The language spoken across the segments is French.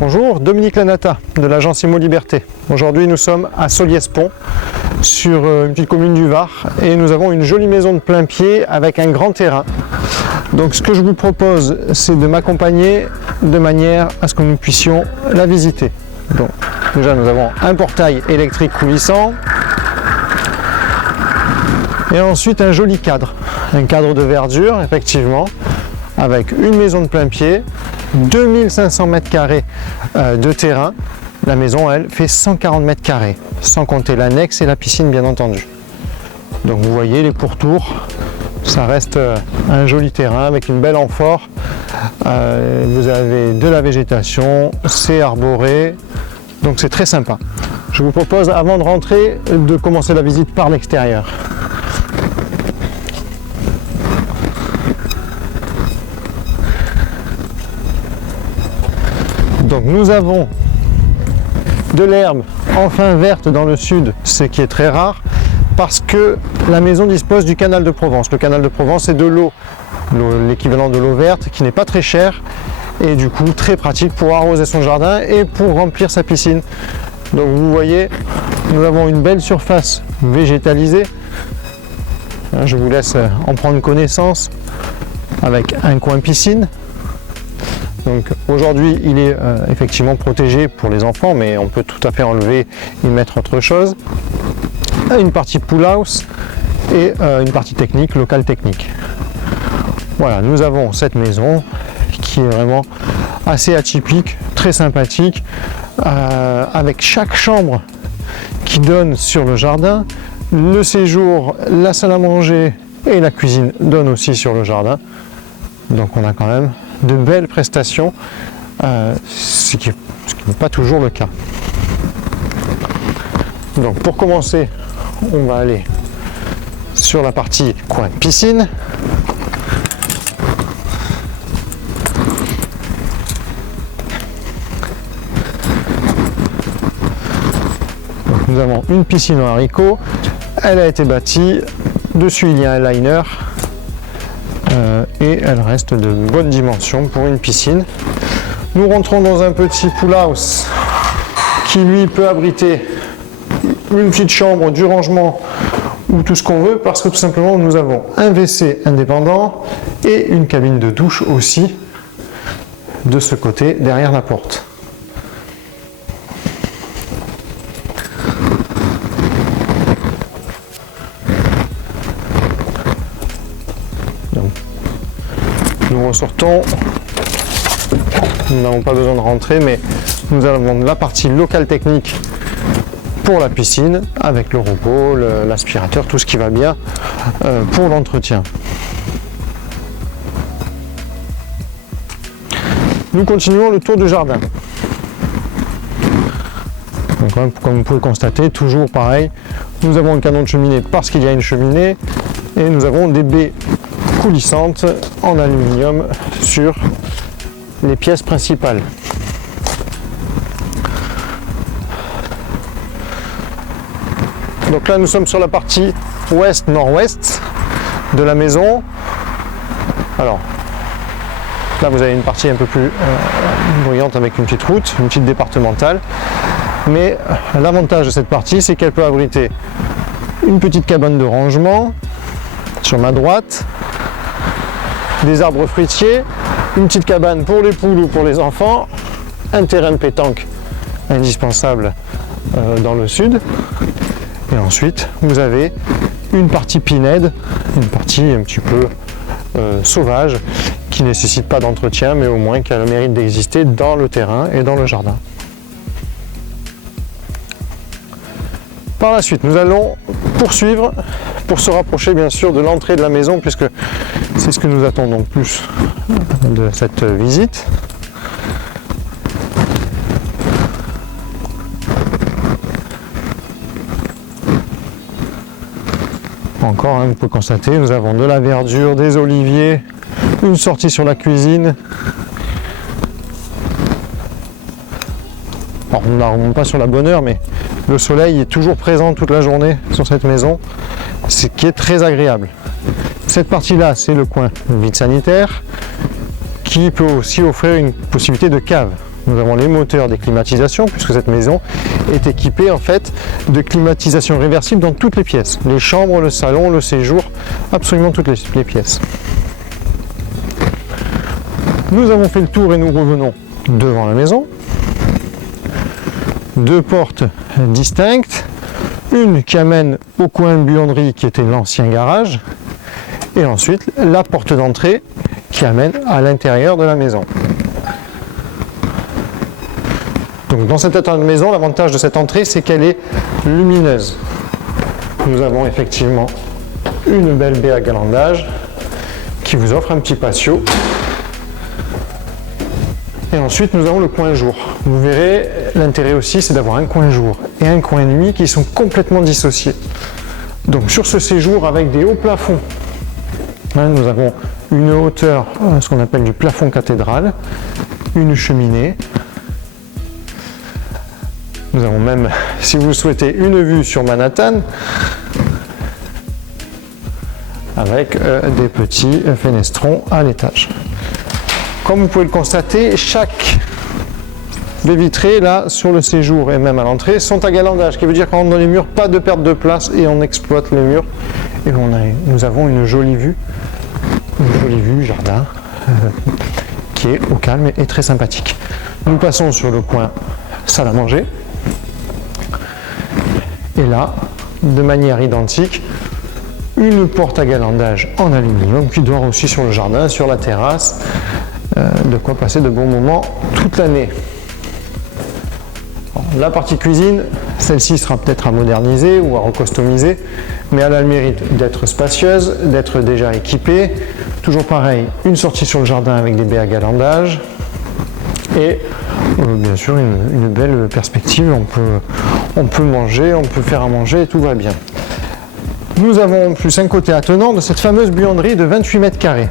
Bonjour, Dominique Lanata de l'agence Immo Liberté. Aujourd'hui nous sommes à Solliès-Pont sur une petite commune du Var et nous avons une jolie maison de plein pied avec un grand terrain. Donc ce que je vous propose, c'est de m'accompagner de manière à ce que nous puissions la visiter. Donc déjà nous avons un portail électrique coulissant et ensuite un joli cadre, un cadre de verdure effectivement, avec une maison de plein pied, 2500 m² de terrain. La maison, elle, fait 140 m², sans compter l'annexe et la piscine, bien entendu. Donc vous voyez les pourtours, ça reste un joli terrain avec une belle amphore. Vous avez de la végétation, c'est arboré, donc c'est très sympa. Je vous propose, avant de rentrer, de commencer la visite par l'extérieur. Donc nous avons de l'herbe enfin verte dans le sud, ce qui est très rare parce que la maison dispose du canal de Provence. Le canal de Provence, c'est de l'eau, l'équivalent de l'eau verte, qui n'est pas très chère et du coup très pratique pour arroser son jardin et pour remplir sa piscine. Donc vous voyez, nous avons une belle surface végétalisée. Je vous laisse en prendre connaissance avec un coin piscine. Donc aujourd'hui il est effectivement protégé pour les enfants, mais on peut tout à fait enlever et mettre autre chose. Une partie pool house et une partie technique, locale technique. Voilà, nous avons cette maison qui est vraiment assez atypique, très sympathique, avec chaque chambre qui donne sur le jardin. Le séjour, la salle à manger et la cuisine donnent aussi sur le jardin. Donc on a quand même de belles prestations, ce qui n'est pas toujours le cas. Donc pour commencer, on va aller sur la partie coin piscine. Donc nous avons une piscine en haricots, elle a été bâtie, dessus il y a un liner. Et elle reste de bonnes dimensions pour une piscine. Nous rentrons dans un petit pool house qui lui peut abriter une petite chambre, du rangement ou tout ce qu'on veut, parce que tout simplement nous avons un WC indépendant et une cabine de douche aussi de ce côté derrière la porte. Nous ressortons, nous n'avons pas besoin de rentrer, mais nous avons la partie locale technique pour la piscine, avec le robot, l'aspirateur, tout ce qui va bien pour l'entretien. Nous continuons le tour du jardin. Donc, comme vous pouvez constater, toujours pareil, nous avons un canon de cheminée parce qu'il y a une cheminée et nous avons des baies coulissantes en aluminium sur les pièces principales. Donc là nous sommes sur la partie ouest-nord-ouest de la maison. Alors là vous avez une partie un peu plus bruyante avec une petite route, une petite départementale, mais l'avantage de cette partie, c'est qu'elle peut abriter une petite cabane de rangement sur ma droite, des arbres fruitiers, une petite cabane pour les poules ou pour les enfants, un terrain de pétanque indispensable dans le sud, et ensuite vous avez une partie pinède, une partie un petit peu sauvage, qui ne nécessite pas d'entretien, mais au moins qui a le mérite d'exister dans le terrain et dans le jardin. Par la suite, nous allons poursuivre pour se rapprocher bien sûr de l'entrée de la maison, puisque c'est ce que nous attendons plus de cette visite. Encore, vous pouvez constater, nous avons de la verdure, des oliviers, une sortie sur la cuisine. Alors, on ne la remonte pas sur la bonne heure, mais le soleil est toujours présent toute la journée sur cette maison, ce qui est très agréable. Cette partie-là, c'est le coin vide sanitaire qui peut aussi offrir une possibilité de cave. nous avons les moteurs des climatisations, puisque cette maison est équipée en fait de climatisation réversible dans toutes les pièces. Les chambres, le salon, le séjour, absolument toutes les pièces. Nous avons fait le tour et nous revenons devant la maison. Deux portes distinctes, une qui amène au coin de buanderie qui était l'ancien garage, et ensuite la porte d'entrée qui amène à l'intérieur de la maison. Donc dans cette maison, l'avantage de cette entrée, c'est qu'elle est lumineuse. Nous avons effectivement une belle baie à galandage qui vous offre un petit patio. Et ensuite, nous avons le coin jour. Vous verrez, l'intérêt aussi, c'est d'avoir un coin jour et un coin nuit qui sont complètement dissociés. Donc sur ce séjour, avec des hauts plafonds, nous avons une hauteur, ce qu'on appelle du plafond cathédral, une cheminée. Nous avons même, si vous le souhaitez, une vue sur Manhattan, avec des petits fenestrons à l'étage. Comme vous pouvez le constater, chaque baie vitrée là sur le séjour et même à l'entrée sont à galandage, ce qui veut dire qu'on rentre dans les murs, pas de perte de place et on exploite les murs. Et nous avons une jolie vue jardin qui est au calme et très sympathique. Nous passons sur le coin salle à manger. Et là, de manière identique, une porte à galandage en aluminium qui dort aussi sur le jardin, sur la terrasse. De quoi passer de bons moments toute l'année. La partie cuisine, celle-ci sera peut-être à moderniser ou à recustomiser, mais elle a le mérite d'être spacieuse, d'être déjà équipée. Toujours pareil, une sortie sur le jardin avec des baies à galandage et bien sûr une belle perspective. On peut manger, on peut faire à manger et tout va bien. Nous avons en plus un côté attenant de cette fameuse buanderie de 28 mètres carrés.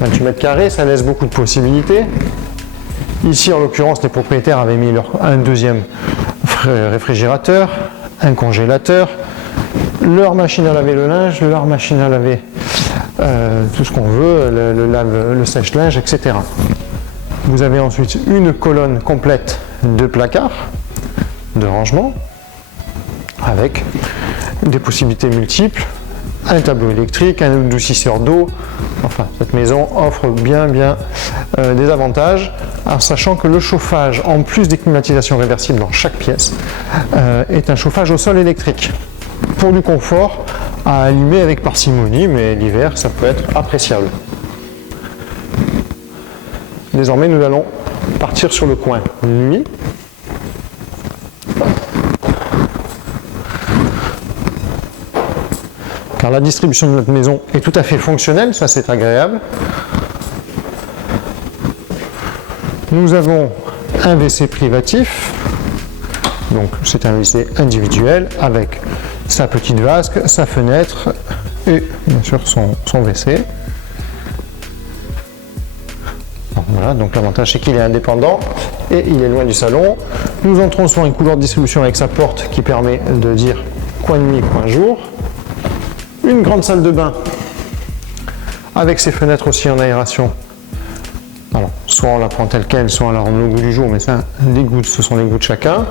28 mètres carrés, ça laisse beaucoup de possibilités. Ici, en l'occurrence, les propriétaires avaient mis un deuxième réfrigérateur, un congélateur, leur machine à laver le linge, leur machine à laver tout ce qu'on veut, le sèche-linge, etc. Vous avez ensuite une colonne complète de placards, de rangement, avec des possibilités multiples, un tableau électrique, un adoucisseur d'eau. Enfin, cette maison offre bien des avantages, en sachant que le chauffage, en plus des climatisations réversibles dans chaque pièce, est un chauffage au sol électrique. Pour du confort, à allumer avec parcimonie, mais l'hiver, ça peut être appréciable. Désormais, nous allons partir sur le coin nuit. Car la distribution de notre maison est tout à fait fonctionnelle, ça c'est agréable. Nous avons un WC privatif, donc c'est un WC individuel avec sa petite vasque, sa fenêtre et bien sûr son WC. Bon, voilà, donc l'avantage c'est qu'il est indépendant et il est loin du salon. Nous entrons sur une couloir de distribution avec sa porte qui permet de dire coin nuit, coin jour. Une grande salle de bain avec ses fenêtres aussi en aération. Alors, soit on la prend telle qu'elle, soit on la rend au goût du jour, mais ça, les goûts, ce sont les goûts de chacun.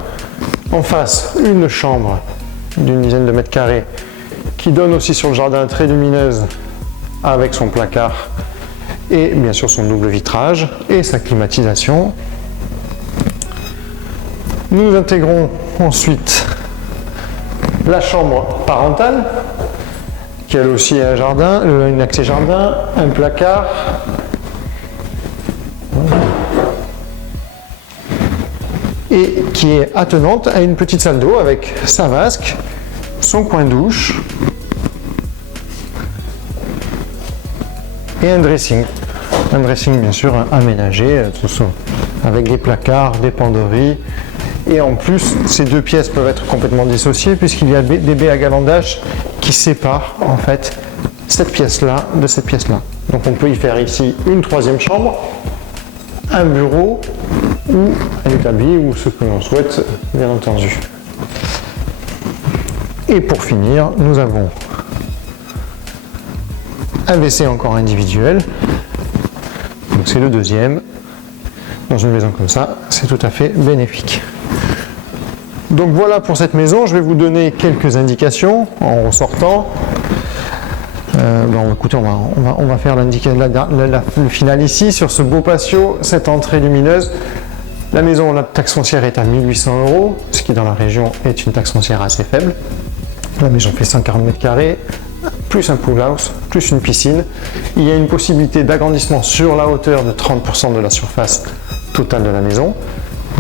En face, une chambre d'une dizaine de mètres carrés qui donne aussi sur le jardin, très lumineuse, avec son placard et bien sûr son double vitrage et sa climatisation. Nous intégrons ensuite la chambre parentale, qui a aussi un jardin, un accès jardin, un placard. Et qui est attenante à une petite salle d'eau avec sa vasque, son coin douche et un dressing. Un dressing bien sûr aménagé, avec des placards, des penderies. Et en plus, ces deux pièces peuvent être complètement dissociées puisqu'il y a des baies à galandage qui séparent en fait cette pièce-là de cette pièce-là. Donc on peut y faire ici une troisième chambre, un bureau ou un établi ou ce que l'on souhaite, bien entendu. Et pour finir, nous avons un WC encore individuel. Donc c'est le deuxième. dans une maison comme ça, c'est tout à fait bénéfique. Donc voilà pour cette maison, je vais vous donner quelques indications en ressortant. Écoutez, on va faire le final ici, sur ce beau patio, cette entrée lumineuse. La maison, la taxe foncière est à 1 800 €, ce qui dans la région est une taxe foncière assez faible. La maison fait 140 mètres carrés, plus un pool house, plus une piscine. Il y a une possibilité d'agrandissement sur la hauteur de 30% de la surface totale de la maison.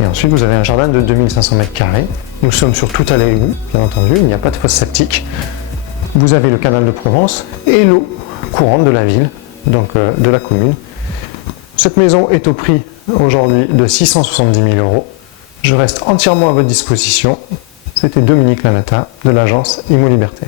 Et ensuite, vous avez un jardin de 2500 mètres carrés. Nous sommes sur tout à l'égout, bien entendu, il n'y a pas de fosse septique. Vous avez le canal de Provence et l'eau courante de la ville, donc de la commune. Cette maison est au prix aujourd'hui de 670 000 €. Je reste entièrement à votre disposition. C'était Dominique Lanata de l'agence Immo Liberté.